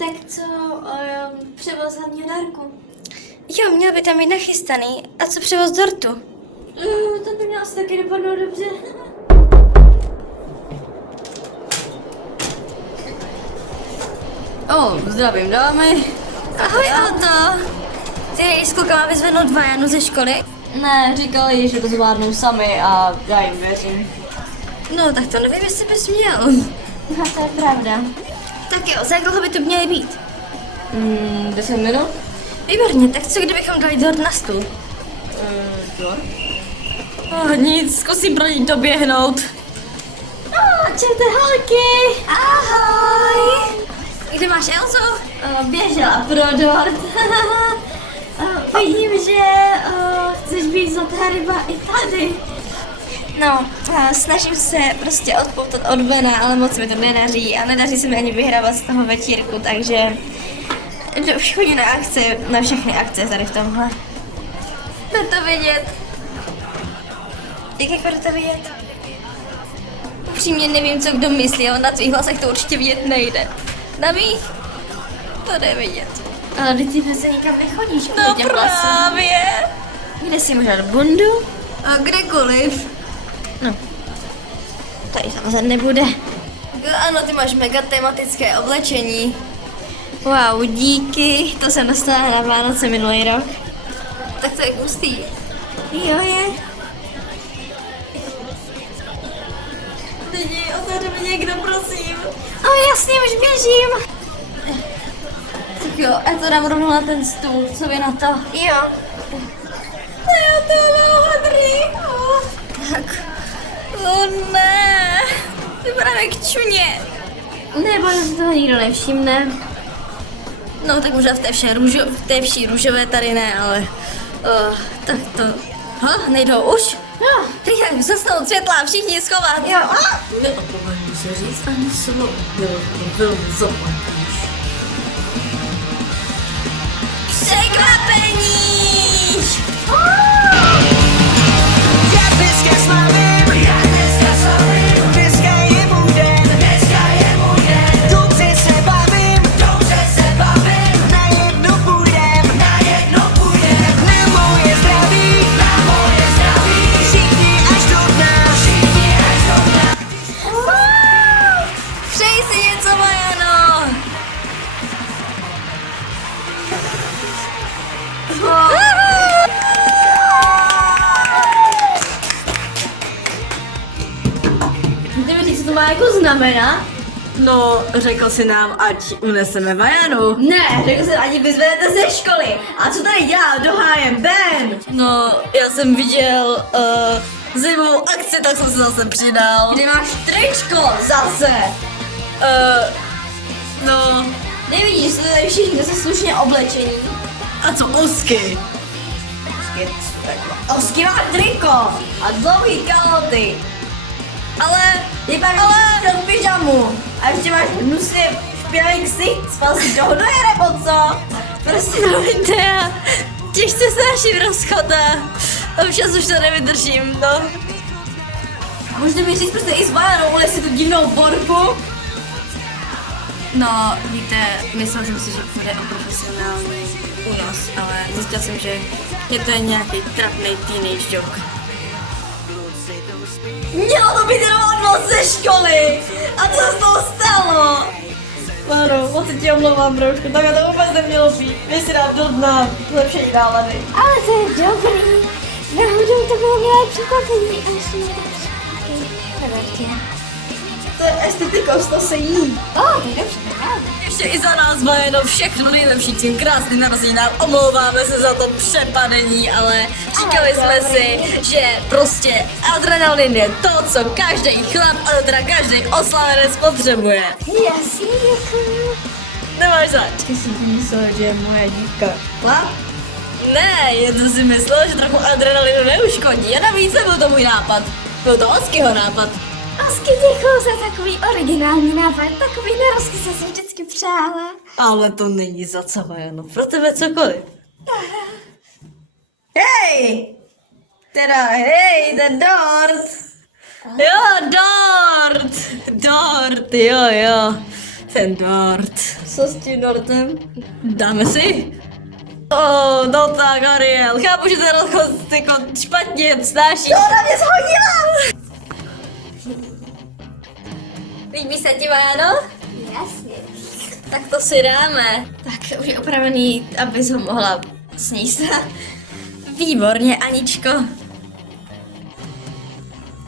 Tak co, převoz hlavního dárku? Jo, měl by tam být nachystaný. A co převoz dortu? To by mělo asi taky dopadnout dobře. Zdravím dámy. Ahoj, Alto. Ty s klukama vyzvednout Vajanu ze školy? Ne, říkali, že to zvládnou sami a já jim věřím. No, tak to nevím, jestli bys měl. No, to je pravda. Tak jo, za jak dlouho by to měly být? 10 minut? Výborně, tak co kdybychom dali dort na stůl? Nic, zkusím pro ní doběhnout. Čete holky! Ahoj! Kde máš Elzu? Běžela pro dort. Vidím, že chceš být zlatá ryba i tady. No, snažím se prostě odpoutat od Bena, ale moc mi to nedaří a nedaří se mi ani vyhrávat z toho večírku, takže už chodím na akce, na všechny akce tady v tomhle. Jde to vidět. Jak jako jde to vidět? Upřímně nevím, co kdo myslí, ale na tvých hlasech to určitě vidět nejde. Na mých? To jde vidět. Ale ty přece nikam nechodíš. No právě. Kde si možná bundu? A kdekoliv. No. Tady samozřejmě nebude. Ano, ty máš mega tematické oblečení. Wow, díky. To jsem dostala na Vánoce minulý rok. Tak to je hustý. Jo, je. Lidi, otevře mi někdo, prosím. Jasně, už běžím. Tak jo, já to dám rovnou na ten stůl. Co vy na to? Jo. Já to mám hodný. Tak. Ne. Vypadám jak čuně. Nebo že toho nikdo nevšimne. No tak možná v té vší růžové tady ne, ale tak to... nejdou už? No. Rychle, zastanou světla, všichni schovat. Jo. Neopomeň se říct ani slovo. Byl zopatíš. Překvapení! Já dneska slavím, dneska je můj den, dobře se bavím, na jedno půjdem, na moje zdraví, všichni až do dna. Přeji si něco, Majano! Jdeme říct, co to má jako znamená? No, řekl si nám, ať uneseme Vajanu. Ne, řekl jsem, ani vyzvedete ze školy. A co tady dělá? Dohájem Ben. No, já jsem viděl zimovou akci, tak jsem se zase přidal. Kde máš tričko zase? No, Nevidíš, že tady všichni jsou slušně oblečení. a co Osky? Osky má triko a dlouhý kalhoty. Ale Vypadáš do pyžamu. A ještě máš hnusně špinavý ksicht. Spal si do hnoje nebo co? prostě promiňte, já těžce snáším rozchod a občas už to nevydržím, no. Můžete mi říct prostě i s Vajanou, ale si tu divnou borku? No, víte, myslel jsem si, že půjde o profesionální únos, ale zjistil jsem, že je to nějaký trapný teenage joke. Mělo to být jenom odvoz ze školy. A co se z toho stalo? Maro, moc se ti omlouvám, broušku, takhle to vůbec nemělo být. Vy si dám do dna, lepší nálady. Ale to je dobrý. Náhodou to bylo milé překvapení. A ještě nejlepší. Neberte. To je estetikos, to se jí. To je dobře, Ještě i za nás Vajeno všechno nejlepší tím krásným narozeninám. Omlouváme se za to přepadení, ale říkali jsme si, že prostě adrenalin je to, co každý chlap, ale teda každý oslavenec potřebuje. Jasně, děkuju. Nemáš zač. Ty si myslel, že je moje dívka chlap? Ne, jen to si myslel, že trochu adrenalinu neuškodí a navíc nebyl to můj nápad. Byl to Oskyho nápad. Osky, děkuju za takový originální nápad. Takový narozky jsem si vždycky přála. Ale to není za co, Vajeno. Pro tebe cokoliv. Hej! Teda, hej, ten dort! Jo, dort! Dort, jo. Ten dort. Co s tím dortem? Dáme si? No tak, Ariel, chápu, že ten rozchod jako špatně snáší. To na mě shodila! Líbí se ti, Váno? Jasně. Tak to si dáme. Tak už je opravený, abys ho mohla sníst. Výborně, Aničko.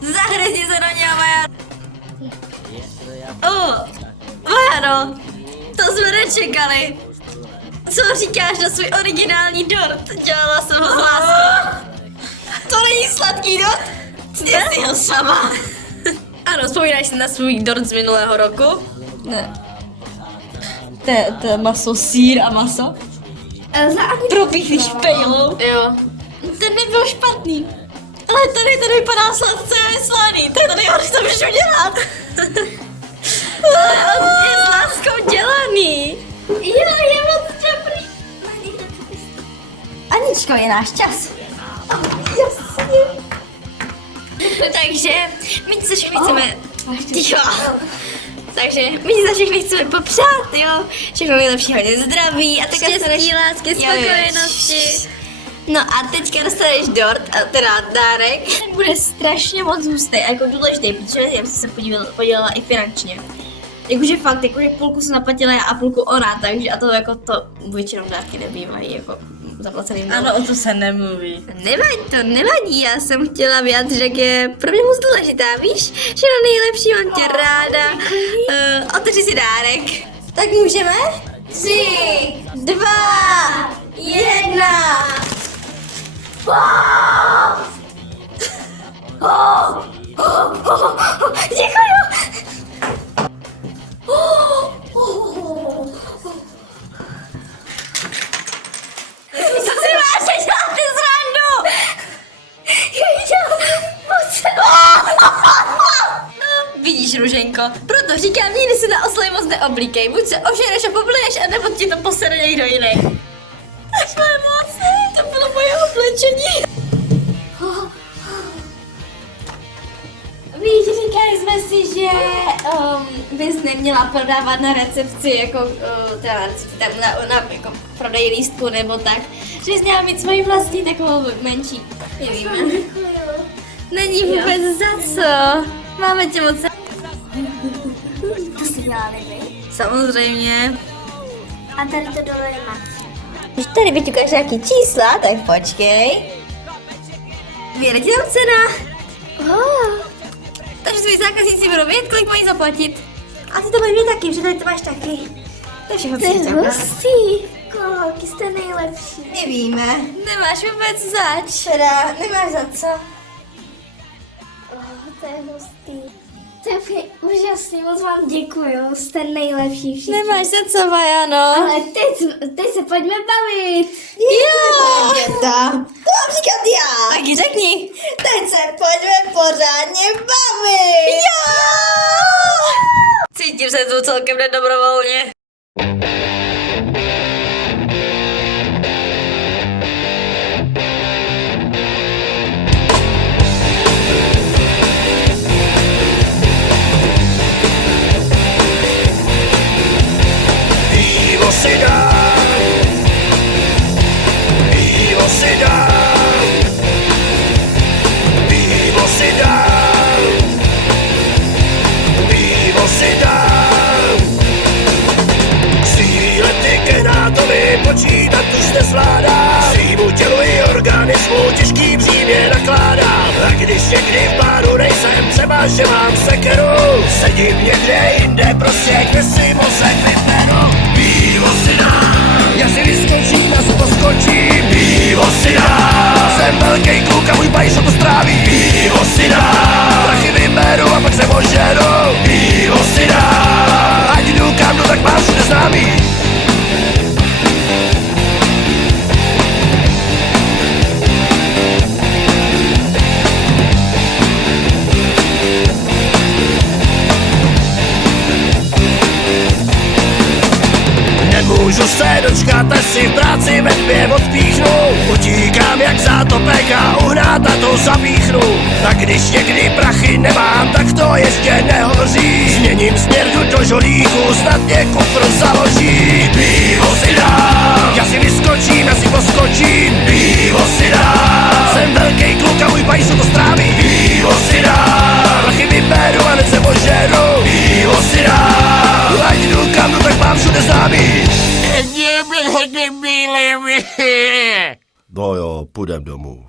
Zahryzni se do něho, Váno. Váno, to jsme nečekali. Co říkáš na svůj originální dort? Dělala jsem ho z lásky. To není sladký dort? Ty jsi ho sama. Ano, vzpomínáš si na svůj dort z minulého roku? Ne. To je maso, sír a maso? Propíchli špejlou. Jo. Ten nebyl špatný. Ale tady to vypadá sladce a je slaný. To je to nejhorší, co můžu dělat. Ale on je s láskou dělaný. Jo, je moc dobrý. Aničko, je náš čas. Jasně. Takže my ti se všechny chceme... Ticho. Takže my ti za všechny chceme popřát, jo. Všechno nejlepší, hodně zdraví a také Štěstí, lásky, spokojenosti. No a teďka dostaneš dort, a teda dárek. Ten bude strašně moc hustý a jako důležitý, protože já jsem se podělala i finančně. Jakože fakt, jakože půlku jsem zaplatila já a půlku ona, takže a to jako to většinou dárky nebývají jako zaplacený mnou. Ano, o to se nemluví. Nevadí, já jsem chtěla vyjádřit, jak je pro mě moc důležitá, víš? Všechno nejlepší, mám tě ráda. Otevři si dárek. Tak můžeme? 3, 2, 1. Děkuju. Co si máš dělat, ty zrandu? Vidíš, Ruženko, proto říkám, nikdy si na oslavy moc neoblíkej. Buď se ožereš a pobleješ, anebo ti to posere někdo jiný. Tvoje moci, to bylo moje oblečení. Víš, říkali jsme si, že bys neměla prodávat na recepci, jako teda na recepci, tam na jako prodej lístku nebo tak, že jsi měla mít svoji vlastní takovou menší, nevíme. Není vůbec za co, máme tě moc. To jsi dělala nebyl. Samozřejmě. A tady to dole je Max. Když tady vyťukáš nějaký čísla, tak počkej. Vyjede ti tam cena. Takže tvoji zákazníci budou vědět, kolik mají zaplatit. A ty to mají mít taky, protože tady to máš taky. To je všechno, co jsem chtěla. Holky, jste nejlepší. Nevíme. Nemáš vůbec zač. Teda, nemáš za co. To je hustý. To je úžasný, moc vám děkuju, jste nejlepší všichni. Nemáš za co, Vajano. Ale teď se pojďme bavit. Jo! To mám říkat já. Taky řekni. Teď se pojďme pořádně bavit. Jo! Cítím se tu celkem nedobrovolně. Pivo si dám, pivo si dám, pivo si dám, pivo si dám. 3 lety generátory počítat už nezvládám. Svýmu tělu i organismu těžký břímě nakládám. A když někdy v páru nejsem, třeba že mám sekeru, sedím někde jinde, prostě kde si mozek vyperu. Pivo si dám, já si vyskočím, já se poskočím. Pivo si dám, jsem velký kluk a můj bajš to stráví. Pivo si dám, prachy vyberu a pak se ožeru. Pivo si dám, ať jdu kam jdu, tak mám všude známý. Nemůžu se dočkat, až si v práci ve 2 odpíchnu. Utíkám jak zátopek a uhnát a to zapíchnu. Tak když někdy prachy nemám, tak to ještě nehoří. Změním směr, jdu do žolíku, snad mě půjdem domů.